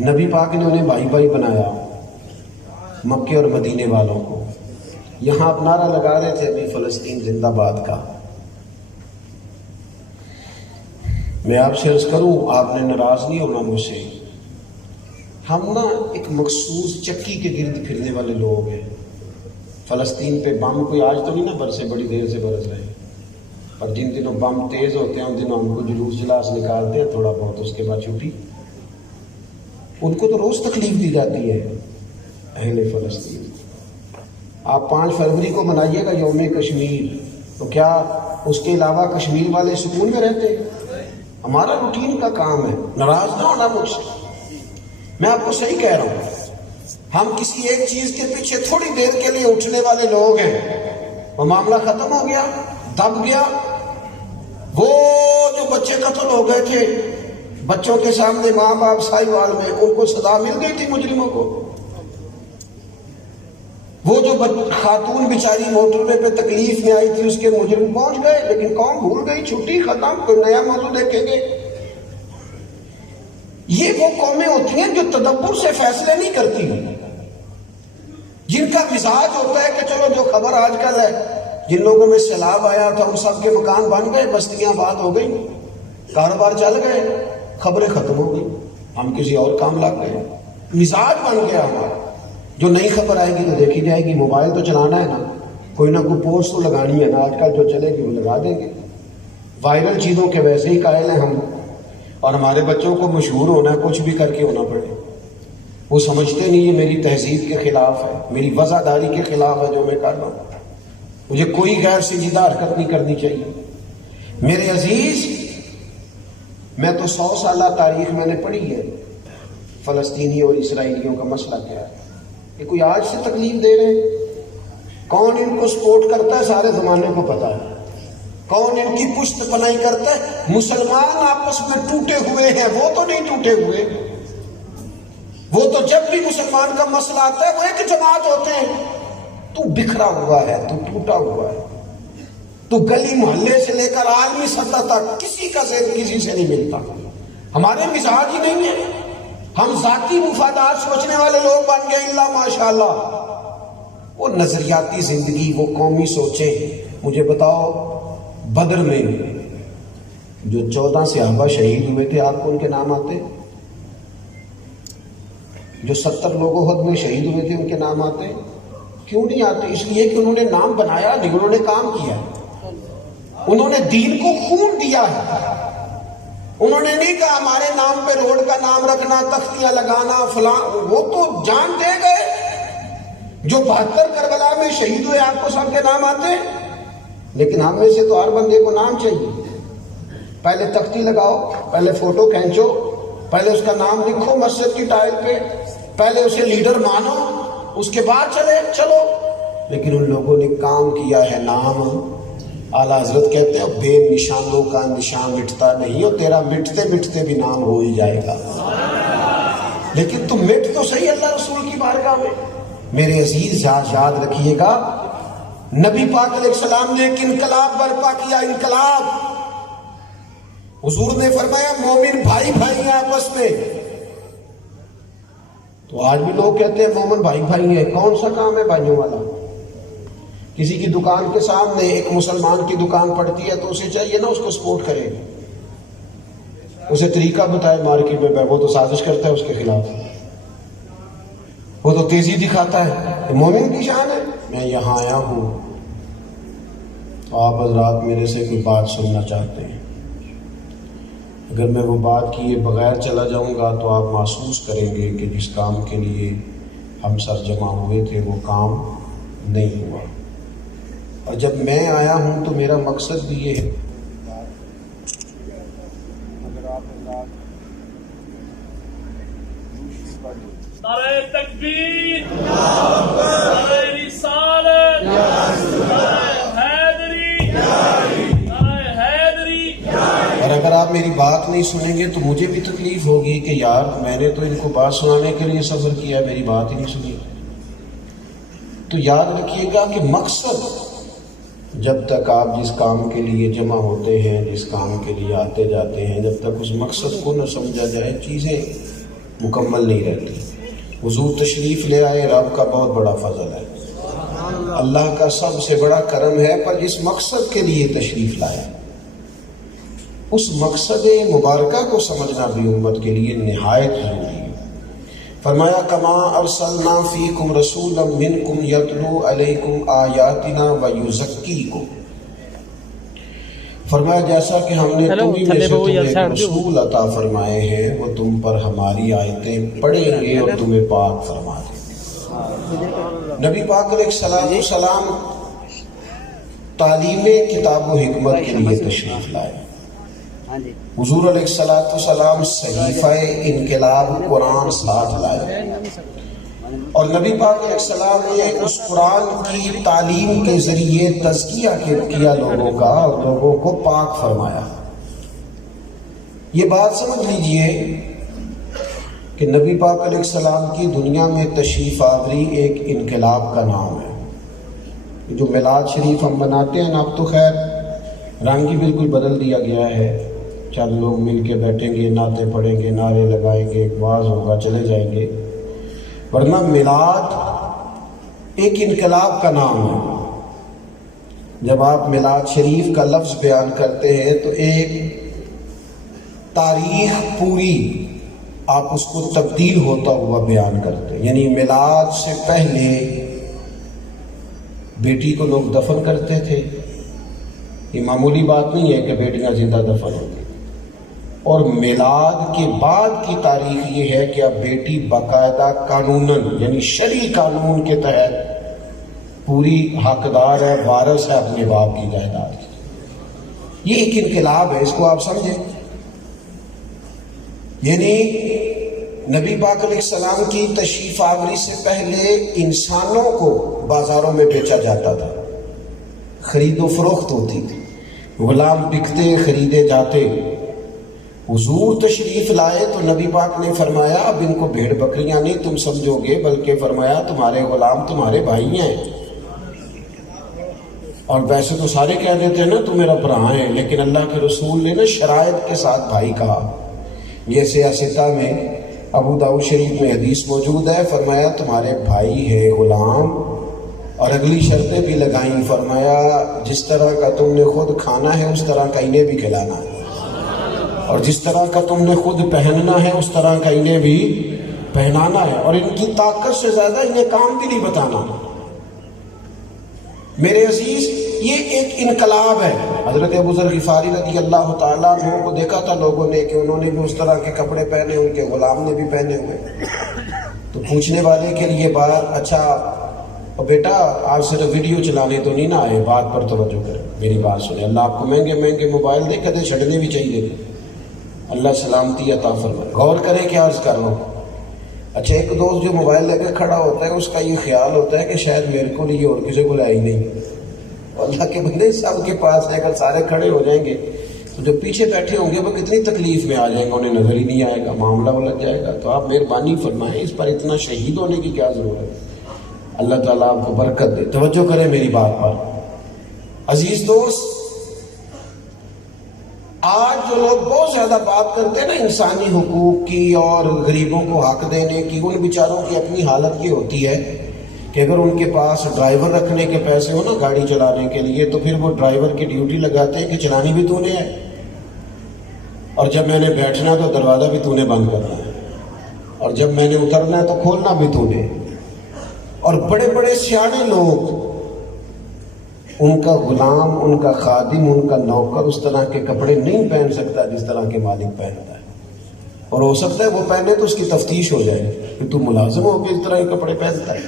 نبی پاک نے انہیں بھائی بھائی بنایا، مکے اور مدینے والوں کو۔ یہاں آپ نعرہ لگا رہے تھے ابھی فلسطین زندہ باد کا۔ میں آپ سے عرض کروں، آپ نے ناراض نہیں ہونا مجھ سے، ہم نا ایک مخصوص چکی کے گرد پھرنے والے لوگ ہیں۔ فلسطین پہ بم کوئی آج تو نہیں نا برسے، بڑی دیر سے برس رہے ہیں، اور جن دنوں بم تیز ہوتے ہیں ان دنوں ہم کو جلوس جلاس نکالتے ہیں تھوڑا بہت، اس کے بعد چھٹی۔ ان کو تو روز تکلیف دی جاتی ہے اہل فلسطین۔ آپ 5 فروری کو منائیے گا یوم کشمیر، تو کیا اس کے علاوہ کشمیر والے سکون میں رہتے ہیں؟ ہمارا روٹین کا کام ہے، ناراض نہ ہونا مجھ سے، میں آپ کو صحیح کہہ رہا ہوں۔ ہم کسی ایک چیز کے پیچھے تھوڑی دیر کے لیے اٹھنے والے لوگ ہیں، وہ معاملہ ختم ہو گیا، دب گیا۔ وہ جو بچے قتل ہو گئے تھے، بچوں کے سامنے ماں باپ سائیوال میں، ان کو سزا مل گئی تھی مجرموں کو۔ وہ جو خاتون بیچاری موٹر وے پہ تکلیف میں آئی تھی، اس کے مجرم پہنچ گئے، لیکن قوم بھول گئی، چھٹی ختم، کوئی نیا موضوع دیکھیں گے۔ یہ وہ قومیں ہوتی ہیں جو تدبر سے فیصلے نہیں کرتی، جن کا مزاج ہوتا ہے کہ چلو جو خبر آج کل ہے، جن لوگوں میں سیلاب آیا تھا ان سب کے مکان بن گئے، بستیاں آباد ہو گئی، کاروبار چل گئے، خبریں ختم ہو گئی، ہم کسی اور کام لگ گئے، مزاج بن گیا ہمارا۔ جو نئی خبر آئے گی تو دیکھی جائے گی، موبائل تو چلانا ہے نا، کوئی نہ کوئی پوسٹ تو لگانی ہے نا، آج کل جو چلے گی وہ لگا دیں گے۔ وائرل چیزوں کے ویسے ہی قائل ہیں ہم، اور ہمارے بچوں کو مشہور ہونا ہے، کچھ بھی کر کے ہونا پڑے۔ وہ سمجھتے نہیں یہ میری تہذیب کے خلاف ہے، میری وفاداری کے خلاف ہے جو میں کر رہا ہوں، مجھے کوئی غیر سنجیدہ حرکت نہیں کرنی چاہیے۔ میرے عزیز، میں تو 100 سالہ تاریخ میں نے پڑھی ہے، فلسطینی اور اسرائیلیوں کا مسئلہ کیا ہے۔ یہ کوئی آج سے تکلیف دے رہے ہیں؟ کون ان کو سپورٹ کرتا ہے سارے زمانے کو پتا ہے، کون ان کی پشت پناہی کرتا ہے؟ مسلمان آپس میں ٹوٹے ہوئے ہیں، وہ تو نہیں ٹوٹے ہوئے۔ وہ تو جب بھی مسلمان کا مسئلہ آتا ہے وہ ایک جماعت ہوتے ہیں۔ تو بکھرا ہوا ہے، تو ٹوٹا ہوا ہے، تو گلی محلے سے لے کر عالمی سطح تک کسی کا ذہن کسی سے نہیں ملتا۔ ہمارے مزاج ہی نہیں ہے، ہم ذاتی مفادات سوچنے والے لوگ بن گئے، اللہ ماشاءاللہ۔ وہ نظریاتی زندگی، وہ قومی سوچیں۔ مجھے بتاؤ، بدر میں جو 14 صحابہ شہید ہوئے تھے، آپ کو ان کے نام آتے؟ جو 70 لوگ احد میں شہید ہوئے تھے، ان کے نام آتے؟ کیوں نہیں آتے؟ اس لیے کہ انہوں نے نام بنایا نہیں، انہوں نے کام کیا، انہوں نے دین کو خون دیا ہے۔ انہوں نے نہیں کہا ہمارے نام پہ روڈ کا نام رکھنا، تختیاں لگانا، فلاں، وہ تو جان دے گئے۔ جو 72 کربلا میں شہید ہوئے، آپ کو سب کے نام آتے؟ لیکن ہم میں سے تو ہر بندے کو نام چاہیے۔ پہلے تختی لگاؤ، پہلے فوٹو کھینچو، پہلے اس کا نام لکھو مسجد کی ٹائل پہ، پہلے اسے لیڈر مانو، اس کے بعد چلو۔ لیکن ان لوگوں نے کام کیا ہے، نام۔ اعلیٰ حضرت کہتے ہیں بے نشانوں کا نشان مٹتا نہیں، اور تیرا مٹتے مٹتے بھی نام ہو ہی جائے گا، لیکن تم مٹ تو صحیح اللہ رسول کی بارگاہ میں۔ میرے عزیز، یاد رکھیے گا، نبی پاک علیہ السلام نے ایک انقلاب برپا کیا، انقلاب۔ حضور نے فرمایا مومن بھائی بھائی ہیں آپس میں۔ تو آج بھی لوگ کہتے ہیں مومن بھائی بھائی ہیں، کون سا کام ہے بھائیوں والا؟ کسی کی دکان کے سامنے ایک مسلمان کی دکان پڑتی ہے تو اسے چاہیے نا اس کو سپورٹ کرے، اسے طریقہ بتائے مارکیٹ میں، وہ تو سازش کرتا ہے اس کے خلاف، وہ تو تیزی دکھاتا ہے۔ مومن کی شان ہے۔ میں یہاں آیا ہوں، آپ حضرات میرے سے کوئی بات سننا چاہتے ہیں، اگر میں وہ بات کیے بغیر چلا جاؤں گا تو آپ محسوس کریں گے کہ جس کام کے لیے ہم سر جمع ہوئے تھے وہ کام نہیں ہوا۔ اور جب میں آیا ہوں تو میرا مقصد بھی یہ ہے، نعرہ تکبیر، نعرہ رسالت، نعرہ حیدری، نعرہ حیدری۔ اور اگر آپ میری بات نہیں سنیں گے تو مجھے بھی تکلیف ہوگی کہ یار میں نے تو ان کو بات سنانے کے لیے سفر کیا، میری بات ہی نہیں سنی۔ تو یاد رکھیے گا کہ مقصد، جب تک آپ جس کام کے لیے جمع ہوتے ہیں، جس کام کے لیے آتے جاتے ہیں، جب تک اس مقصد کو نہ سمجھا جائے، چیزیں مکمل نہیں رہتی. حضور تشریف لے آئے، رب کا بہت بڑا فضل ہے، اللہ کا سب سے بڑا کرم ہے. پر جس مقصد کے لیے تشریف لائے اس مقصد مبارکہ کو سمجھنا بھی امت کے لیے نہایت ضروری ہے. فرمایا کما ارسلنا فیکم رسولا منکم یتلو علیکم آیاتنا ویزکیکم. فرمایا جیسا کہ ہم نے تمہیں میں سے تمہیں ایک رسول عطا فرمائے ہیں، وہ تم پر ہماری آیتیں پڑھیں گے اور تمہیں پاک فرما دیں گے. نبی پاک علیہ الصلوۃ والسلام تعلیم کتاب و حکمت کے لیے تشریف لائے. حضور علیہ الصلوۃ والسلام صحیفہ انقلاب قرآن ساتھ لائے، اور نبی پاک علیہ السلام نے اس قرآن کی تعلیم کے ذریعے تزکیہ کیا لوگوں کا اور لوگوں کو پاک فرمایا. یہ بات سمجھ لیجئے کہ نبی پاک علیہ السلام کی دنیا میں تشریف آوری ایک انقلاب کا نام ہے. جو میلاد شریف ہم مناتے ہیں نا، اب تو خیر رنگ ہی بالکل بدل دیا گیا ہے. چند لوگ مل کے بیٹھیں گے، نعتیں پڑھیں گے، نعرے لگائیں گے، ایک واز ہوگا، چلے جائیں گے. ورنہ میلاد ایک انقلاب کا نام ہے. جب آپ میلاد شریف کا لفظ بیان کرتے ہیں تو ایک تاریخ پوری آپ اس کو تبدیل ہوتا ہوا بیان کرتے ہیں. یعنی میلاد سے پہلے بیٹی کو لوگ دفن کرتے تھے. یہ معمولی بات نہیں ہے کہ بیٹیاں زندہ دفن ہوتی. اور میلاد کے بعد کی تاریخ یہ ہے کہ اب بیٹی باقاعدہ قانوناً یعنی شرعی قانون کے تحت پوری حقدار ہے، وارث ہے اپنے باپ کی جائیداد کی. یہ ایک انقلاب ہے، اس کو آپ سمجھیں. یعنی نبی پاک علیہ السلام کی تشریف آوری سے پہلے انسانوں کو بازاروں میں بیچا جاتا تھا، خرید و فروخت ہوتی تھی، غلام بکتے خریدے جاتے. حضور تشریف لائے تو نبی پاک نے فرمایا اب ان کو بھیڑ بکریاں نہیں تم سمجھو گے، بلکہ فرمایا تمہارے غلام تمہارے بھائی ہیں. اور ویسے تو سارے کہہ دیتے ہیں نا تو میرا برا ہے، لیکن اللہ کے رسول نے نا شرائط کے ساتھ بھائی کہا. یہ سیاستہ میں ابو داؤد شریف میں حدیث موجود ہے. فرمایا تمہارے بھائی ہے غلام، اور اگلی شرطیں بھی لگائیں. فرمایا جس طرح کا تم نے خود کھانا ہے اس طرح کا انہیں بھی کھلانا ہے، اور جس طرح کا تم نے خود پہننا ہے اس طرح کا انہیں بھی پہنانا ہے، اور ان کی طاقت سے زیادہ انہیں کام بھی نہیں بتانا. میرے عزیز یہ ایک انقلاب ہے. حضرت ابو ذر غفاری رضی اللہ تعالیٰ عنہ کو دیکھا تھا لوگوں نے کہ انہوں نے بھی اس طرح کے کپڑے پہنے، ان کے غلام نے بھی پہنے ہوئے. تو پوچھنے والے کے لیے بات، اچھا بیٹا آپ صرف ویڈیو چلانے تو نہیں نہ آئے، بات پر توجہ کریں، میری بات سنیں. اللہ آپ کو مہنگے مہنگے موبائل دے، کدے چھڑنے بھی چاہیے، اللہ سلامتی عطا فرمائے. غور کریں کہ عرض کر رہا ہوں. اچھا ایک دوست جو موبائل لے کے کھڑا ہوتا ہے اس کا یہ خیال ہوتا ہے کہ شاید میرے کو نہیں اور کسی کو لایا ہی نہیں. اللہ کے بندے سب کے پاس ہے، اگر سارے کھڑے ہو جائیں گے تو جو پیچھے بیٹھے ہوں گے وہ کتنی تکلیف میں آ جائیں گے، انہیں نظر ہی نہیں آئے گا، معاملہ الجھ جائے گا. تو آپ مہربانی فرمائیں، اس پر اتنا شہید ہونے کی کیا ضرورت ہے. اللہ تعالیٰ آپ کو برکت دے. توجہ کریں میری بات پر. عزیز دوست، آج جو لوگ بہت زیادہ بات کرتے ہیں نا انسانی حقوق کی اور غریبوں کو حق دینے کی، ان بیچاروں کی اپنی حالت یہ ہوتی ہے کہ اگر ان کے پاس ڈرائیور رکھنے کے پیسے ہو نا گاڑی چلانے کے لیے، تو پھر وہ ڈرائیور کی ڈیوٹی لگاتے ہیں کہ چلانی بھی تو نے ہے، اور جب میں نے بیٹھنا تو دروازہ بھی تو نے بند کرنا ہے، اور جب میں نے اترنا ہے تو کھولنا بھی تو نے. اور بڑے بڑے سیانے لوگ، ان کا غلام، ان کا خادم، ان کا نوکر اس طرح کے کپڑے نہیں پہن سکتا جس طرح کے مالک پہنتا ہے. اور ہو سکتا ہے وہ پہنے تو اس کی تفتیش ہو جائے کہ تو ملازم ہو کے اس طرح کے کپڑے پہنتا ہے.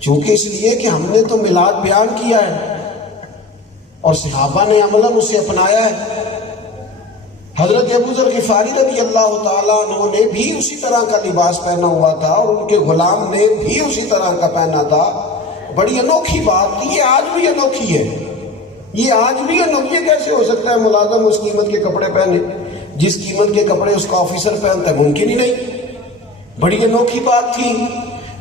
چونکہ اس لیے کہ ہم نے تو میلاد بیان کیا ہے اور صحابہ نے عملاً اسے اپنایا ہے. حضرت ابو ذر غفاری رضی اللہ تعالیٰ عنہ نے بھی اسی طرح کا لباس پہنا ہوا تھا اور ان کے غلام نے بھی اسی طرح کا پہنا تھا. بڑی انوکھی بات، یہ آج بھی انوکھی ہے، یہ آج بھی انوکھی ہے. کیسے ہو سکتا ہے ملازم اس قیمت کے کپڑے پہنے جس قیمت کے کپڑے اس کا آفیسر پہنتا ہے؟ ممکن ہی نہیں. بڑی انوکھی بات تھی.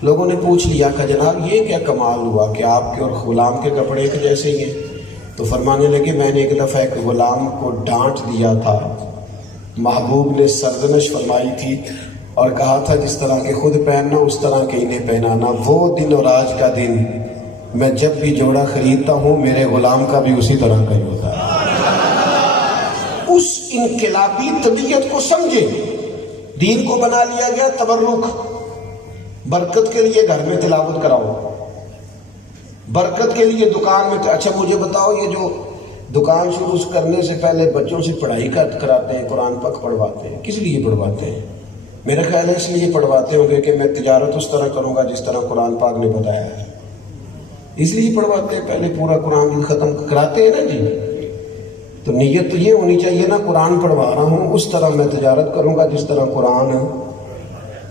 لوگوں نے پوچھ لیا کہ جناب یہ کیا کمال ہوا کہ آپ کے اور غلام کے کپڑے کے جیسے ہی ہیں؟ تو فرمانے لگے میں نے ایک دفعہ ایک غلام کو ڈانٹ دیا تھا، محبوب نے سرزنش فرمائی تھی اور کہا تھا جس طرح کے خود پہننا اس طرح کے انہیں پہنانا. وہ دن اور آج کا دن میں جب بھی جوڑا خریدتا ہوں میرے غلام کا بھی اسی طرح کا ہی ہوتا ہے. اس انقلابی طبیعت کو سمجھے. دین کو بنا لیا گیا تبرک. برکت کے لیے گھر میں تلاوت کراؤ, برکت کے لیے دکان میں. اچھا مجھے بتاؤ, یہ جو دکان شروع کرنے سے پہلے بچوں سے پڑھائی کراتے ہیں, قرآن پاک پڑھواتے ہیں, کس لیے پڑھواتے ہیں؟ میرا خیال ہے اس لیے پڑھواتے ہوں گے کہ میں تجارت اس طرح کروں گا جس طرح قرآن پاک نے بتایا ہے. اس لیے پڑھواتے ہیں, پہلے پورا قرآن ختم کراتے ہیں نا جی. تو نیت تو یہ ہونی چاہیے نا, قرآن پڑھوا رہا ہوں اس طرح میں تجارت کروں گا جس طرح قرآن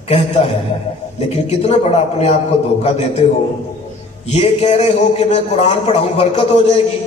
کہتا ہے. لیکن کتنا بڑا اپنے آپ کو دھوکہ دیتے ہو. یہ کہہ رہے ہو کہ میں قرآن پڑھاؤں برکت ہو جائے گی,